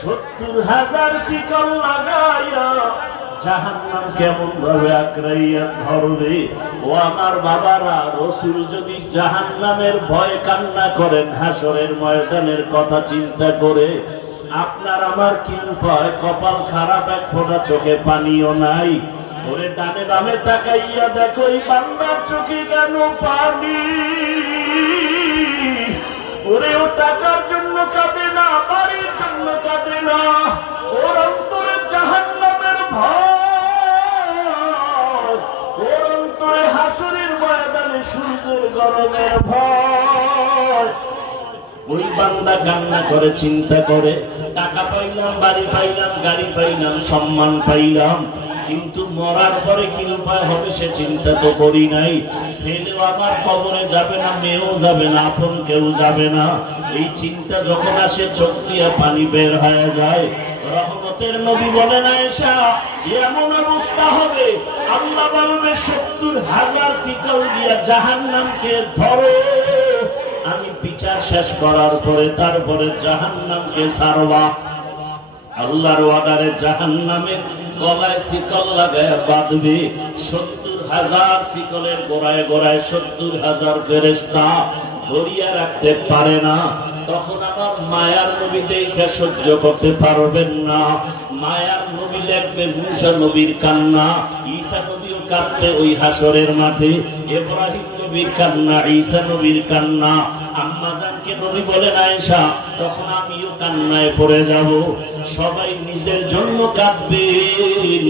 70,000 শিকল লাগাইয়া জাহান্নাম কেমন ভাবে আঁকড়াইয়া ধরবে। ও আমার বাবারা, রাসূল যদি জাহান্নামের ভয় কান্না করেন হাসরের ময়দানের কথা চিন্তা করে, আপনার আমার কি উপায়? কপাল খারাপ, এক ফোঁটা চোখে পানিও নাই। ওরে ডানে বামে তাকাইয়া দেখো এই বান্দার চোখে কেন পানি? ওরে ও টাকার জন্য কাঁদে না, বাড়ির জন্য কাঁদে না, ওর অন্তরে জাহান্নামের ভয়, ওর অন্তরে হাসরের ময়দানে সূর্যের গরমের ভয়। ওই বান্দা কান্না করে, চিন্তা করে, টাকা পাইলাম, বাড়ি পাইলাম, গাড়ি পাইলাম, সম্মান পাইলাম, কিন্তু মরার পরে কি উপায় হবে সে চিন্তা তো করি নাই। ছেলেও আমার কবরে যাবে না, মেয়েও যাবে না, আপন কেউ যাবে না। এই চিন্তা যখন আসে চোখ দিয়ে পানি বের হয়ে যায়। রহমতের নবী বলেন, আয়েশা এমন অবস্থা হবে, আল্লাহ বলবে 70,000 শিকল দিয়া জাহান্নামকে ধরো, আমি বিচার শেষ করার পরে তারপরে জাহান্নামকে ছাড়বা। আল্লাহর ওয়াদারে জাহান্নামের গলায় শিকল লাগায় বাঁধবে। 70,000 শিকলের গোড়ায় গোড়ায় 70,000 ফেরেশতা ধরিয়া রাখতে পারে না। তখন আমার মায়ার নবী দেখে সহ্য করতে পারবেন না। মায়ার নবী দেখবে মুসা নবীর কান্না, ঈসা নবীও কাঁদবে ওই হাসরের মাঠে, ইব্রাহিম নবীর কান্না, ঈসা নবীর কান্না। আম্মা জানকে নবী বলেন, আয়েশা তখন আমিও কান্নায় পড়ে যাব। সবাই নিজের জন্য কাঁদবেন,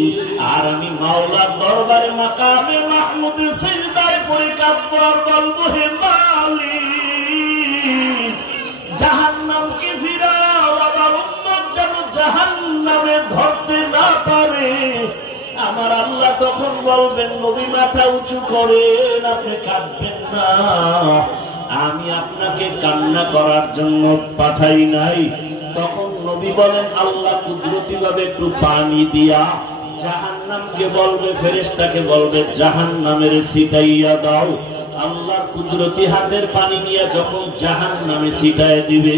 আর আমি মাওলার দরবারে মাকামে মাহমুদের সিজদায় পড়ে কাঁদবো আর বলবো, হে মালিক জাহান্নামকে ফিরাও, আমার উম্মত যেন জাহান্নামে ধরতে না পারে। আমার আল্লাহ তখন বলবেন, নবী মাথা উঁচু করেন, আপনি কাঁদবেন না, আমি আপনাকে কান্না করার জন্য পাঠাই নাই। তখন নবী বলেন, আল্লাহ কুদরতি ভাবে একটু পানি দিয়া জাহান্নামকে বলবে, ফেরেশতাকে বলবে জাহান্নামের ছিটাইয়া দাও। আল্লাহর কুদরতি হাতের পানি নিয়ে যখন জাহান্নামে ছিটায় দিবে,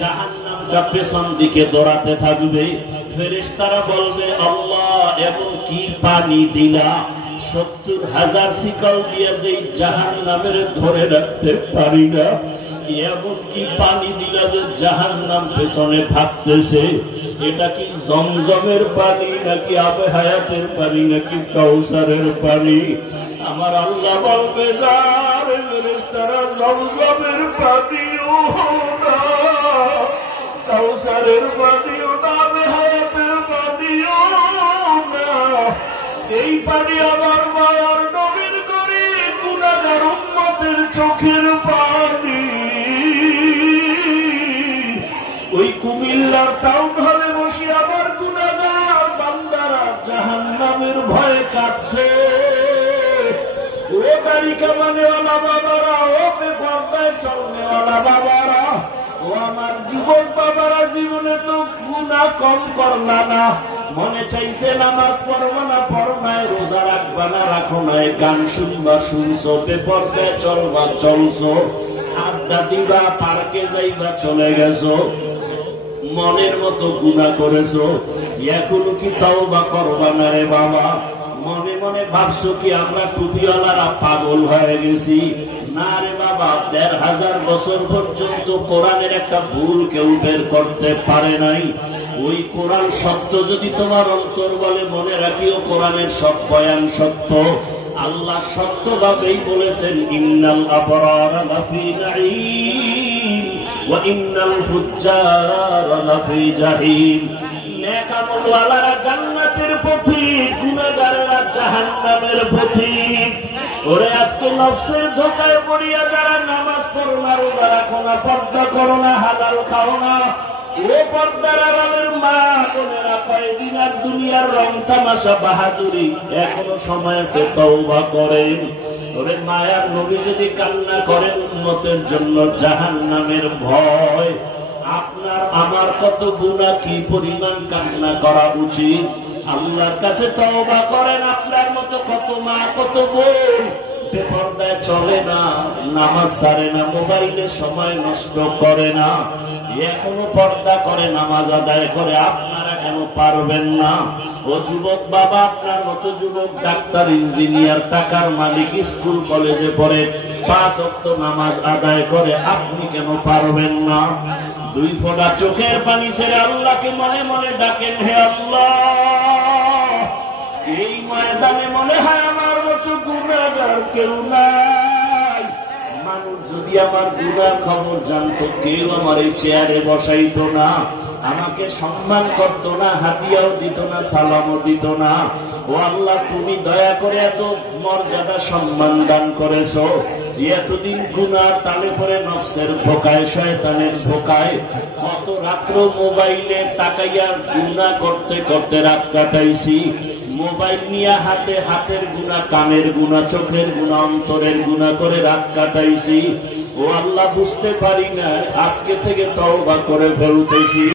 জাহান্নামটা পেছন দিকে দৌড়াতে থাকবে। ফেরেশতারা বলবে, আল্লাহ এমন কি পানি দিলা, 70,000 শিকল দিয়ে যে জাহান্নামের ধরে রাখতে পারি না, এমন কি পানি দিলা যে জাহান্নাম পেছনে ভাগতেছে? এটা কি জমজমের পানি নাকি আবে হায়াতের পানি নাকি কাউসারের পানি? আমার আল্লাহ বলবে, না রে ফেরেশতারা, জমজমের পানিও না, কাউসারের পানিও না, আবে হায়াতের পানিও না, এই পানি আমার মায়ার নবীর গরীব গুনাহগার উম্মতের চোখের পানি। ওই কুমিল্লার টাউন হলে বসে আমার গুনাহগার বান্দারা জাহান্নামের ভয়ে কাঁদছে। ও দাড়ি কামানেওয়ালা বাবারা, ও বেপরদায় চলনেওয়ালা বাবারা, ও আমার যুবক বাবারা, জীবনে তো গুনাহ কম করলা না, মনে চাইছে নামাজ পড়বা না পড়ো নাই, রোজা রাখবা না রাখো নাই, গান শুনবা শুনছো, বেপরদায় চলবা চলছো, আড্ডা দিবা, পার্কে যাইবা চলে গেছো, মনের মতো গুনাহ করেছো, এখনো কি তওবা করবা না রে বাবা? মনে মনে ভাবছো কি আমরা টুপিওয়ালারা পাগল হয়ে গেছি? না রে বাবা, ১,৫০০ বছর পর্যন্ত কোরআনের একটা ভুল কেউ বের করতে পারে নাই। ওই কোরআন সত্য যদি তোমার অন্তর বলে, মনে রাখিও কোরআনের সব বয়ান সত্য। আল্লাহ সত্যভাবেই বলেছেন, ইন্নাল আবরারা লাফি নাঈম ওয়া ইন্নাল ফুজ্জারা লাফি জাহিম। নেক আমলওয়ালারা জান্নাতের পথিক, গুনাহগারেরা জাহান্নামের পথিক। ওরে আজকে নফসের ধোঁকায় পড়িয়া যারা নামাজ পড়ো না, রোজা রাখো না, পর্দা করো না, হালাল খাও না, ও পর্দার আড়ালের মা বোনেরা, কয়েকদিন আর দুনিয়ার রং তামাশা বাহাদুরি, এখনো সময় আছে, তওবা করেন। ওরে মায়ার নবী যদি কান্না করেন উম্মতের জন্য জাহান্নামের ভয়, আপনার আমার কত গুনাহ, কি পরিমাণ কান্না করা উচিত? আল্লাহর কাছে তওবা করেন। আপনার মতো কত মা কত বোন বেপরদায় চলে না, নামাজ ছাড়ে না, মোবাইলে সময় নষ্ট করে না, এখনো পর্দা করে নামাজ আদায় করে, আপনারা কেন পারবেন না? ও যুবক বাবা, আপনার মতো যুবক ডাক্তার, ইঞ্জিনিয়ার, টাকার মালিক, স্কুল কলেজে পড়ে, 5 ওয়াক্ত নামাজ আদায় করে, আপনি কেন পারবেন না? 2 ফোঁটা চোখের পানি ছেড়ে আল্লাহকে মনে মনে ডাকেন, হে আল্লাহ, এই ময়দানে মনে হয় আমার মতো গুনাহগার কেউ নাই। মানুষ যদি আমার গুনার খবর জানতো, কেউ আমার এই চেয়ারে বসাইতো না, আমাকে সম্মান করত না, হাদিয়াও দিত না, সালামও দিত না। ও আল্লাহ, তুমি দয়া করে এত মর্যাদা সম্মান দান করেছো। এতদিন গুনার তালে পরে নফসের ধোকায়, শয়তানের ধোকায় কত রাত্র মোবাইলে তাকাইয়া গুনাহ করতে করতে রাত কাটাইছি। মোবাইল নিয়ে হাতে, হাতের গুনাহ, কানের গুনাহ, চোখের গুনাহ, অন্তরের গুনাহ করে রাত কাটাইছি। ও আল্লাহ, বুঝতে পারি না, আজকে থেকে তওবা করে ফেলতেছি।